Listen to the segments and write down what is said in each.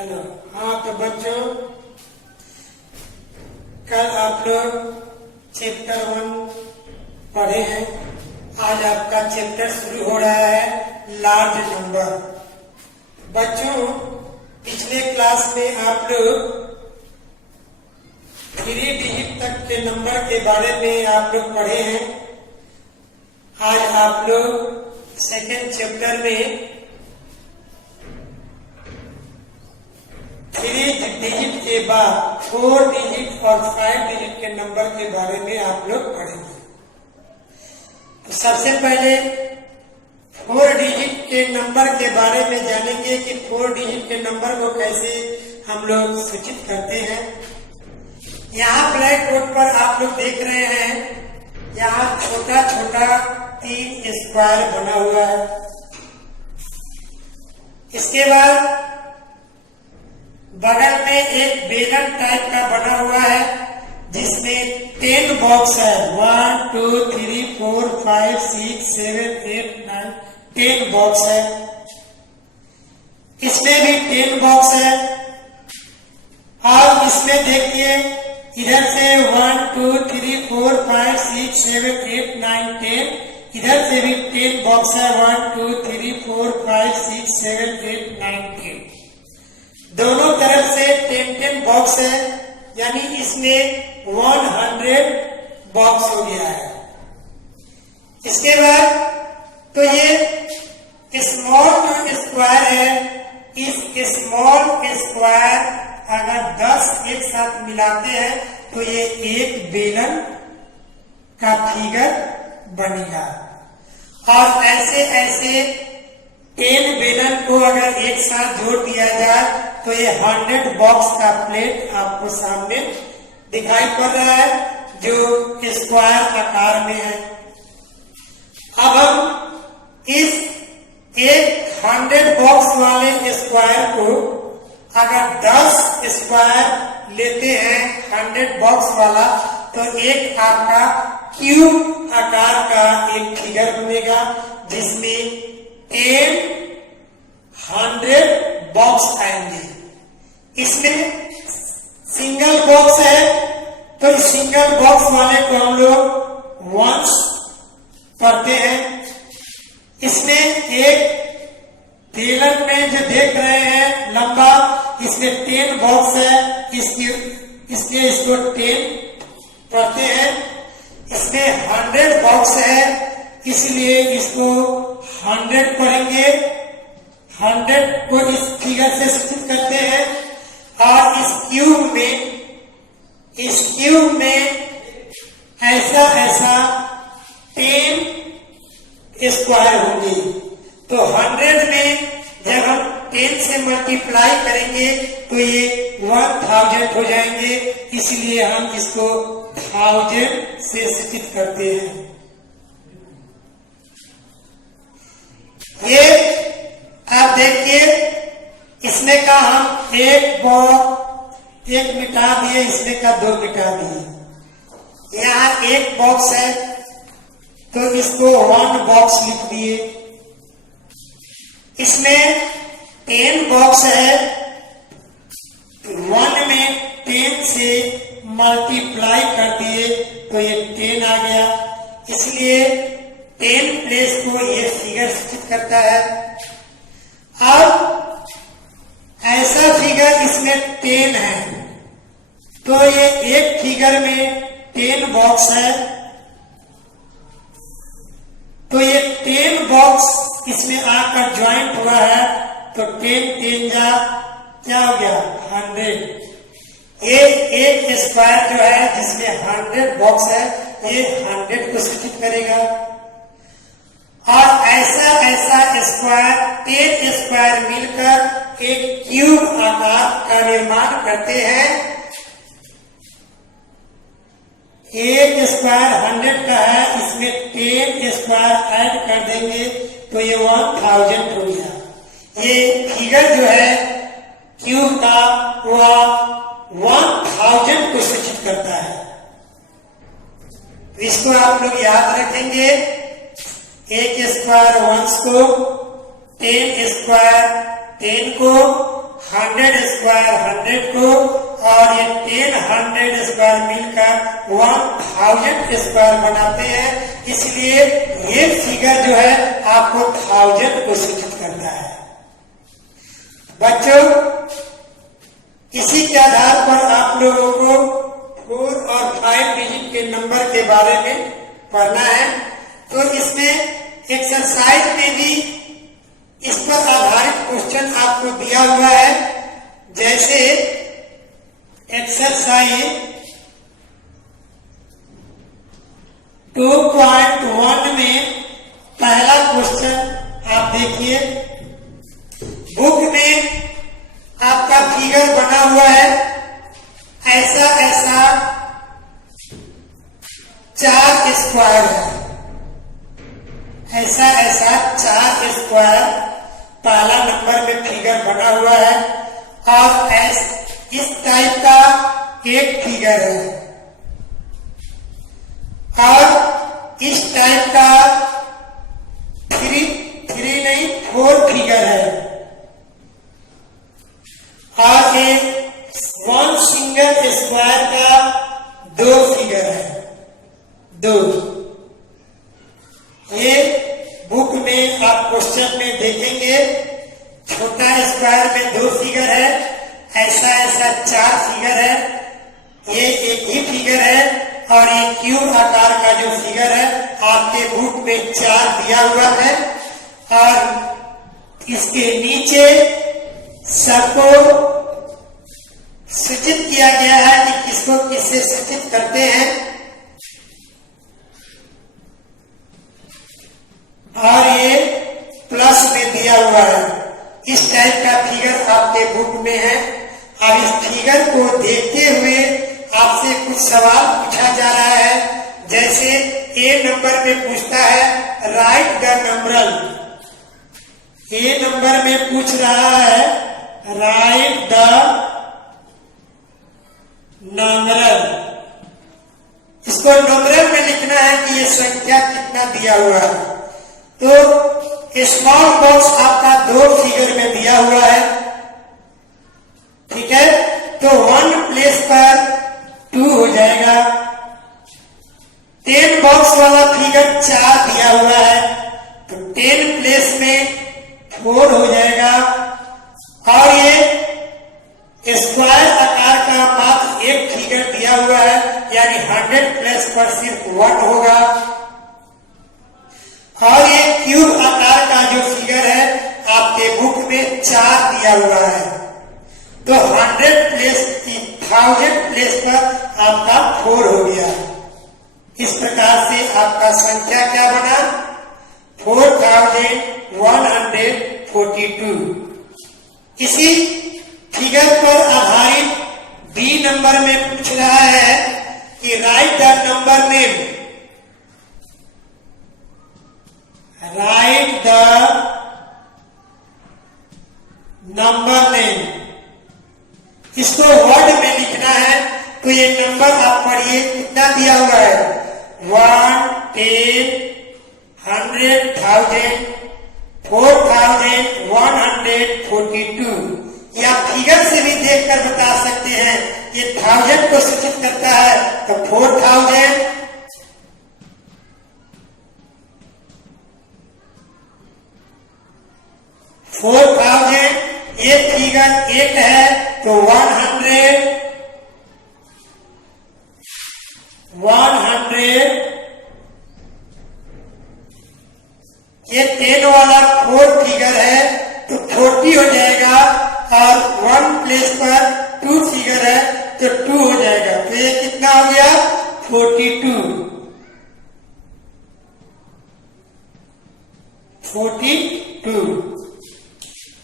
Hello. हाँ तो बच्चों, कल आप लोग चैप्टर 1 पढ़े हैं। आज आपका चैप्टर शुरू हो रहा है लार्ज नंबर। बच्चों, पिछले क्लास में आप लोग 3 डिजिट तक के नंबर के बारे में आप लोग पढ़े हैं। आज आप लोग सेकेंड चैप्टर में 3 डिजिट के बाद 4 डिजिट और 5 डिजिट के नंबर के बारे में आप लोग पढ़ेंगे। तो सबसे पहले 4 डिजिट के नंबर के बारे में जानेंगे कि 4 डिजिट के नंबर को कैसे हम लोग सूचित करते हैं। यहाँ ब्लैक बोर्ड पर आप लोग देख रहे हैं, यहाँ छोटा छोटा 3 स्क्वायर बना हुआ है। इसके बाद बगल में एक बेलन टाइप का बना हुआ है जिसमें 10 बॉक्स है। 1 2 3 4 5 6 7 8 9 10 बॉक्स है। इसमें भी 10 बॉक्स है। और इसमें देखिए, इधर से 1 2 3 4 5 6 7 8 9 10, इधर से भी 10 बॉक्स है। 1 2 3 4 5 6 7 8 9 10, दोनों तरफ से 10 बॉक्स है, यानी इसमें 100 बॉक्स हो गया है। इसके बाद तो ये स्मॉल जो स्क्वायर है, इस स्मॉल स्क्वायर अगर 10 एक साथ मिलाते हैं तो ये एक बेलन का फिगर बनेगा। और ऐसे ऐसे 10 बेलन को अगर एक साथ जोड़ दिया जाए तो ये 100 बॉक्स का प्लेट आपको सामने दिखाई पड़ रहा है, जो स्क्वायर आकार में है। अब हम इस एक 100 बॉक्स वाले स्क्वायर को अगर 10 स्क्वायर लेते हैं 100 बॉक्स वाला, तो एक आपका क्यूब आकार का एक फिगर बनेगा जिसमें 100 बॉक्स आएंगे। इसमें सिंगल बॉक्स है, तो इस सिंगल बॉक्स वाले को हम लोग वंस पढ़ते हैं। इसमें एक बेलन में जो देख रहे हैं लंबा, इसमें 10 बॉक्स है, इसलिए इसको 10 पढ़ते हैं। इसमें 100 बॉक्स है, इसलिए इसको 100 पढ़ेंगे। 100 को इस फिगर से सूचित करते हैं। और इस क्यूब में ऐसा 10 स्क्वायर होंगे। तो 100 में जब हम 10 से मल्टीप्लाई करेंगे तो ये 1000 हो जाएंगे, इसलिए हम इसको 1000 से सूचित करते हैं। ये आप देखिए, इसमें का हम एक मिटा दिए, इसमें का 2 मिटा दिए। यहाँ एक बॉक्स है तो इसको 1 बॉक्स लिख दिए। इसमें 10 बॉक्स है, 1 में 10 से मल्टीप्लाई कर दिए तो ये 10 आ गया, इसलिए 10 प्लेस को ये फिगर सूचित करता है। अब ऐसा फिगर इसमें 10 है, तो ये एक फिगर में 10 बॉक्स है, तो ये 10 बॉक्स इसमें आकर ज्वाइंट हुआ है, तो 10 जा क्या हो गया 100। एक स्क्वायर जो है जिसमें 100 बॉक्स है, ये 100 को सूचित करेगा। और ऐसा स्क्वायर 10 स्क्वायर मिलकर एक क्यूब आकार का निर्माण करते हैं। एक स्क्वायर 100 का है, इसमें 10 स्क्वायर ऐड कर देंगे तो ये 1000 हो गया। ये फिगर जो है क्यूब का वह 1000 को सूचित करता है। इसको आप लोग याद रखेंगे। एक स्क्वायर 1 को, 10 स्क्वायर 10 को, 100 स्क्वायर 100 को और ये 10 स्क्वायर मिलकर 1000 स्क्वायर बनाते हैं, इसलिए ये फिगर जो है आपको 1000 को सूचित करता है। बच्चों, इसी के आधार पर आप लोगों को 4 और 5 डिजिट के नंबर के बारे में पढ़ना है। तो इसमें एक्सरसाइज में भी इस पर आधारित क्वेश्चन आपको दिया हुआ है। जैसे एक्सरसाइज 2.1 में पहला क्वेश्चन आप देखिए। बुक में आपका फिगर बना हुआ है, ऐसा ऐसा 4 स्क्वायर है, ऐसा ऐसा 4 स्क्वायर पहला नंबर में फिगर बना हुआ है और इस टाइप का एक फिगर है और इस टाइप का 4 फिगर है और एक 1 सिंगल स्क्वायर का 2 फिगर है, 2। ये बुक में आप क्वेश्चन में देखेंगे। छोटा स्क्वायर में 2 फिगर है, ऐसा ऐसा 4 फिगर है, ये एक ही फिगर है और ये क्यूब आकार का जो फिगर है आपके बुक में 4 दिया हुआ है और इसके नीचे सबको सूचित किया गया है कि किसको किससे सूचित करते हैं और ये प्लस में दिया हुआ है। इस टाइप का फिगर आपके बुक में है। अब इस फिगर को देखते हुए आपसे कुछ सवाल पूछा जा रहा है। जैसे ए नंबर में पूछता है right the numeral. A number में पूछ रहा है राइट द नंबरल। इसको नंबरल में लिखना है कि ये संख्या कितना दिया हुआ है। तो स्मॉल बॉक्स आपका 2 फिगर में दिया हुआ है, ठीक है। तो 1 प्लेस पर 2 हो जाएगा। 10 बॉक्स वाला फिगर 4 दिया हुआ है, तो 10 प्लेस में 4 हो जाएगा और ये स्क्वायर आकार का मात्र एक फिगर दिया हुआ है, यानी 100 प्लेस पर सिर्फ 1 होगा और ये क्यूब आकार का जो फिगर है आपके बुक में 4 दिया हुआ है। तो 100 प्लेस 1000 प्लेस पर आपका 4 हो गया। इस प्रकार से आपका संख्या क्या बना? 4142। इसी फिगर पर आधारित बी नंबर में पूछ रहा है कि right the number name. Right the number name, इसको वर्ड में लिखना है। तो ये नंबर आप पढ़िए, कितना दिया हुआ है? 1, 10, 100, 1000, 4142। या फिगर से भी देखकर बता सकते हैं। ये 1000 को सूचित करता है, तो 4000 4000। ये फिगर 8 है, तो 100 ये 10 वाला 4 फिगर है, तो 40 हो जाएगा और 1 प्लेस पर 2 फिगर है, तो 2 हो जाएगा। तो ये कितना हो गया? 42।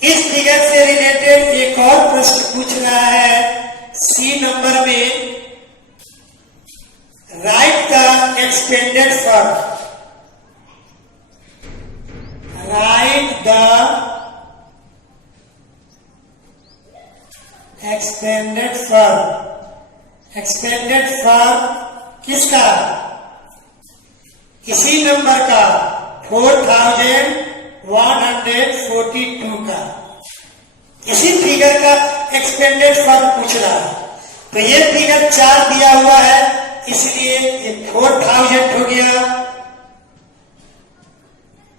इस फिगर से रिलेटेड एक और प्रश्न पूछ रहा है सी नंबर में। Right the expanded form. Right the expanded form. Expanded form किसका? इसी नंबर का 4142 का। इसी फिगर का एक्सपेंडेड फॉर्म पूछ रहा है। तो ये फिगर 4 दिया हुआ है, इसलिए ये 4000 हो गया,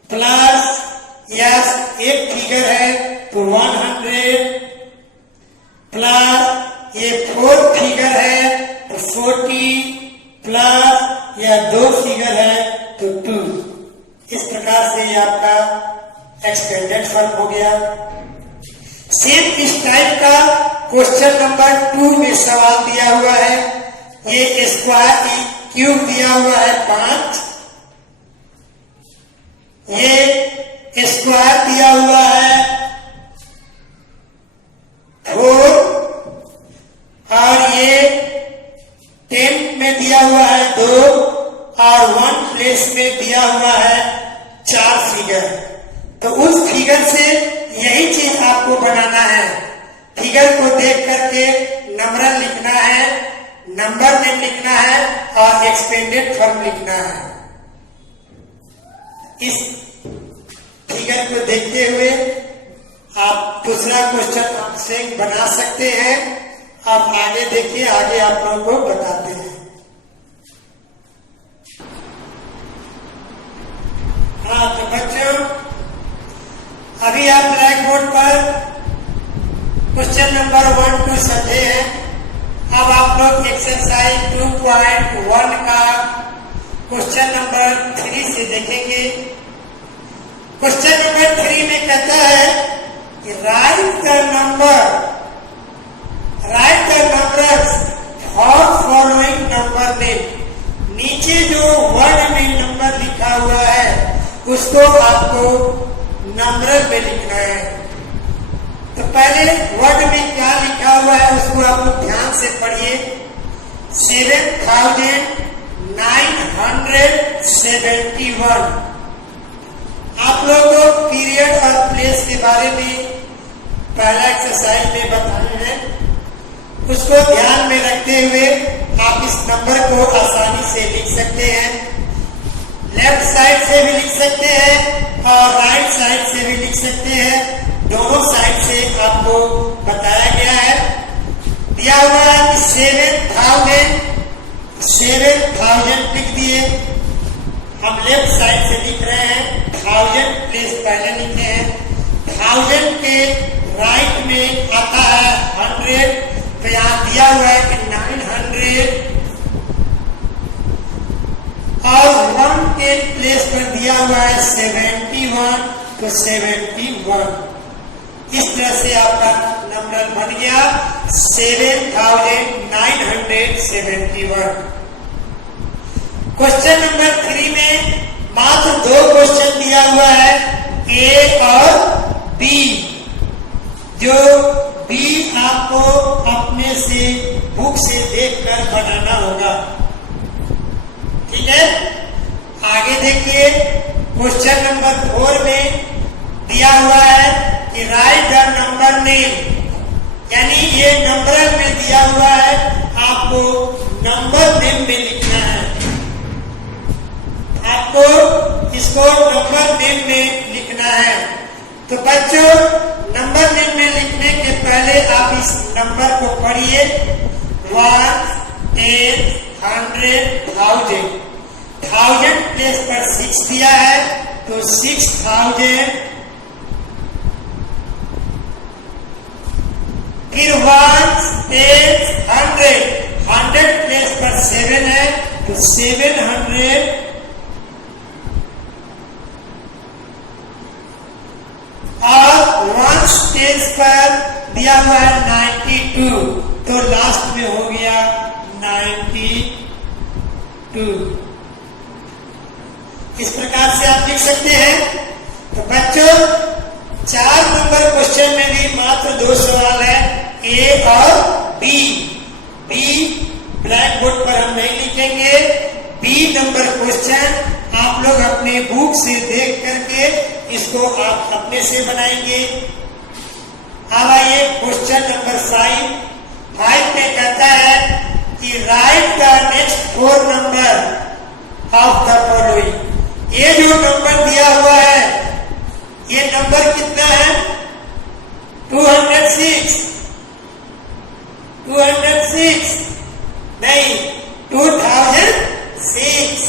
प्लस यस एक फिगर है तो 100, प्लस ये 4 फिगर है तो 40, प्लस यह 2 फिगर है तो 2। इस प्रकार से ये आपका एक्सपेंडेड फॉर्म हो गया। सेम इस टाइप का क्वेश्चन नंबर 2 में सवाल दिया हुआ है। ये स्क्वायर क्यूब दिया हुआ है 5, ये स्क्वायर दिया हुआ है 4, और ये 10 में दिया हुआ है 2, और 1 प्लेस में दिया हुआ है 4 फिगर। तो उस फिगर से यही चीज आपको बनाना है। फिगर को देख करके नंबर लिखना है, नंबर नेम लिखना है और एक्सपेंडेड फॉर्म लिखना है। इस फिगर को देखते हुए आप दूसरा क्वेश्चन आपसे बना सकते हैं। आप आगे देखिए, आगे आप लोगों को बताते हैं। हाँ तो बच्चों, अभी आप ब्लैक बोर्ड पर क्वेश्चन नंबर 1 2 समझे हैं। अब आप लोग एक्सरसाइज 2.1 का क्वेश्चन नंबर 3 से देखेंगे। क्वेश्चन नंबर 3 में कहता है कि right the numbers for following number name. नीचे जो वर्ड में नंबर लिखा हुआ है उसको आपको नंबर में लिखना है। तो पहले वर्ड में क्या लिखा हुआ है उसको आप लोग ध्यान से पढ़िए। 7971। आप लोगों को पीरियड और प्लेस के बारे में पहला एक्सरसाइज में बताए हैं, उसको ध्यान में रखते हुए आप इस नंबर को आसानी से लिख सकते हैं। लेफ्ट साइड से भी लिख सकते हैं और राइट साइड से भी लिख सकते हैं। दोनों साइड से आपको बताया गया है। दिया हुआ है कि 7000 लिख दिए। हम लेफ्ट साइड से लिख रहे हैं, 1000 प्लेस पहले लिखे हैं। 1000 के राइट में आता है 100, तो यहाँ दिया हुआ है कि 900, और 1 के प्लेस पर दिया हुआ है 71, तो 71। इस तरह से आपका नंबर बन गया 7971। क्वेश्चन नंबर 3 में मात्र 2 क्वेश्चन दिया हुआ है, ए और बी। जो बी आपको अपने से बुक से देखकर बनाना होगा, ठीक है। आगे देखिए, क्वेश्चन नंबर 4 में दिया हुआ है कि राइट द नंबर नेम, यानी ये नंबर में दिया हुआ है, आपको नंबर नेम में लिखना है। आपको इसको नंबर नेम में लिखना है। तो बच्चों, नंबर नेम में लिखने के पहले आप इस नंबर को पढ़िए। 1 10 100 1000। 1000 प्लेस पर 6 दिया है तो 6000। फिर 1 10 100 प्लेस पर 7 है तो 700। और 1 स्टेज पर दिया हुआ है 92, तो लास्ट में हो गया 92। इस प्रकार से आप लिख सकते हैं। तो बच्चों, 4 नंबर क्वेश्चन में भी मात्र 2 सवाल है, ए और बी। बी ब्लैक बोर्ड पर हम नहीं लिखेंगे। बी नंबर क्वेश्चन आप लोग अपने बुक से देख करके इसको आप अपने से बनाएंगे। अब आइए क्वेश्चन नंबर 5 में कहता है कि right the next 4 number of the following. ये जो नंबर दिया हुआ है, ये नंबर कितना है? 206 नहीं, 2006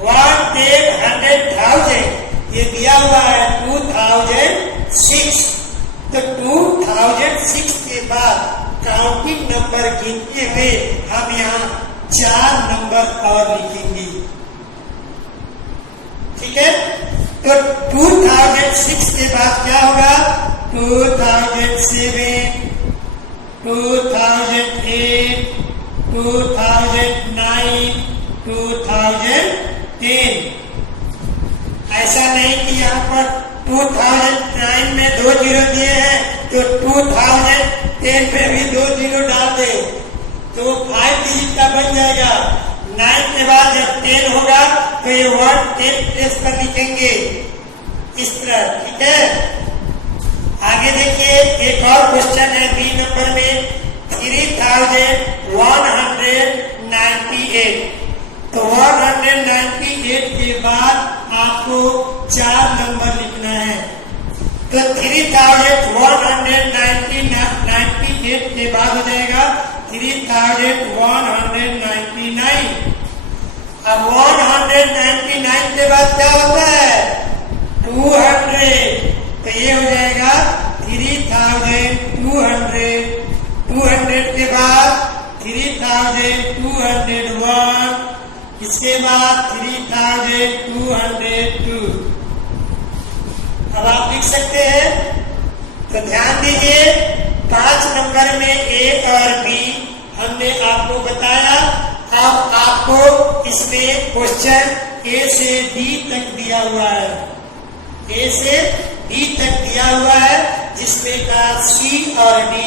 100,000 ये दिया हुआ है 2006। तो 2006 के बाद काउंटिंग नंबर गिनते हुए हम यहाँ 4 नंबर और लिखेंगे। ठीक है, तो 2006 के बाद क्या होगा? 2007, 2008, 2009, 2010। ऐसा नहीं कि यहाँ पर 2009 में 2 जीरो दिए हैं तो 2010 में भी 2 जीरो डाल दे तो 5 डिजिट का बन जाएगा। 9 के बाद जब 10 होगा तो ये वर्ड 10 प्लेस पर लिखेंगे इस तरह। ठीक है, आगे देखिए एक और क्वेश्चन है बी नंबर में 3198। तो 198 के बाद आपको 4 नंबर लिखना है। तो 3198 के बाद हो जाएगा 3199। अब 199 के बाद क्या होता है? 200। तो ये हो जाएगा 3200। 200 के बाद 3201, इसके बाद 3202। अब आप लिख सकते हैं। तो ध्यान दीजिए 5 नंबर में ए और बी हमने आपको बताया। अब आपको इसमें क्वेश्चन ए से डी तक दिया हुआ है। ए से डी तक दिया हुआ है जिसमें का सी और डी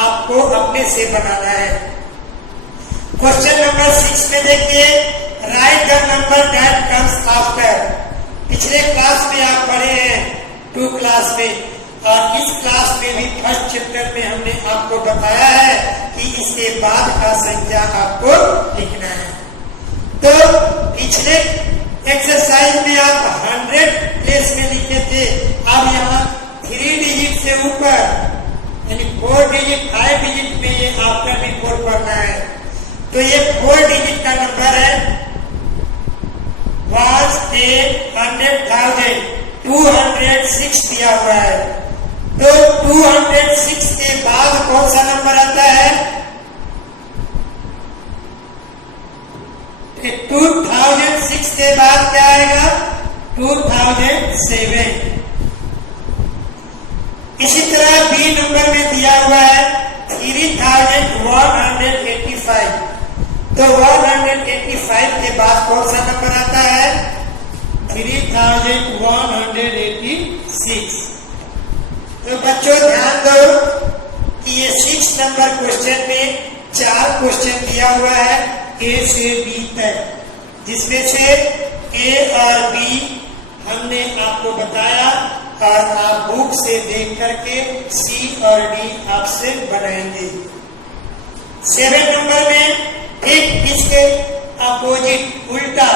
आपको अपने से बनाना है। क्वेश्चन नंबर 6 में देखिए right the number that comes after. पिछले क्लास में आप पढ़े हैं 2 क्लास में, और इस क्लास में भी फर्स्ट चैप्टर में हमने आपको बताया है कि इसके बाद का संख्या आपको लिखना है। तो पिछले एक्सरसाइज में आप 100 प्लेस में लिखे थे। अब यहाँ 3 डिजिट से ऊपर यानी 4 डिजिट 5 डिजिट में ये आफ्टर बिफोर पढ़ना है। तो ये 4 डिजिट का नंबर है 100,000। 206 दिया हुआ है। तो 206 के बाद कौन सा नंबर आता है? 2006 के बाद क्या आएगा? 2007। इसी तरह बी नंबर में दिया हुआ है 3185। तो 185 के बाद कौन सा नंबर आता है? 3186। तो बच्चों ध्यान दो कि ये 6 नंबर क्वेश्चन में 4 क्वेश्चन दिया हुआ है ए से बी तक, जिसमें से ए और बी हमने आपको बताया और आप बुक से देख करके सी और डी आपसे बनाएंगे। 7 नंबर में ठीक इसके अपोजिट उल्टा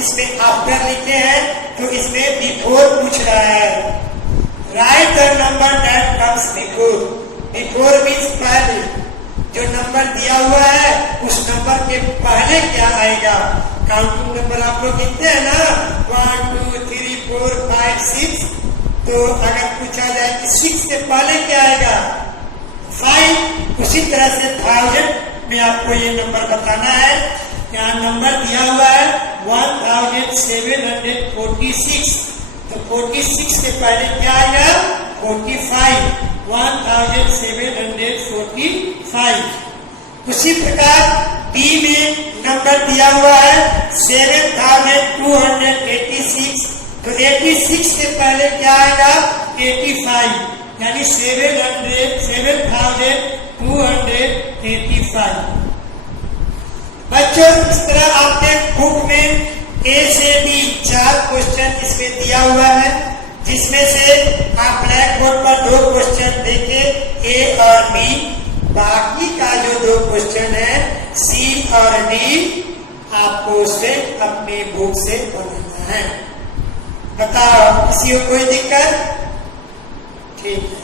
इसमें आफ्टर लिखे हैं तो इसमें बिफोर पूछ रहा है। Right the number that comes before. Before means पहले। जो नंबर दिया हुआ है उस नंबर के पहले क्या आएगा? काउंटिंग नंबर आप लोग लिखते हैं ना 1 2 3 4 5 6। तो अगर पूछा जाए कि 6 से पहले क्या आएगा? 5। उसी तरह से 1000 में आपको ये नंबर बताना है। यहाँ नंबर दिया हुआ है 1746। तो 46 के पहले क्या आएगा? 45। 1745। उसी प्रकार बी में नंबर दिया हुआ है 7286। तो 86 के पहले क्या आएगा? 85, यानी 7285। बच्चों इस तरह आपके बुक में ए से डी 4 क्वेश्चन इसमें दिया हुआ है, जिसमें से आप ब्लैक बोर्ड पर 2 क्वेश्चन देखे ए और बी। बाकी का जो 2 क्वेश्चन है सी और डी आपको उसे अपनी बुक से बनाना है। बताओ किसी को कोई दिक्कत? ठीक है।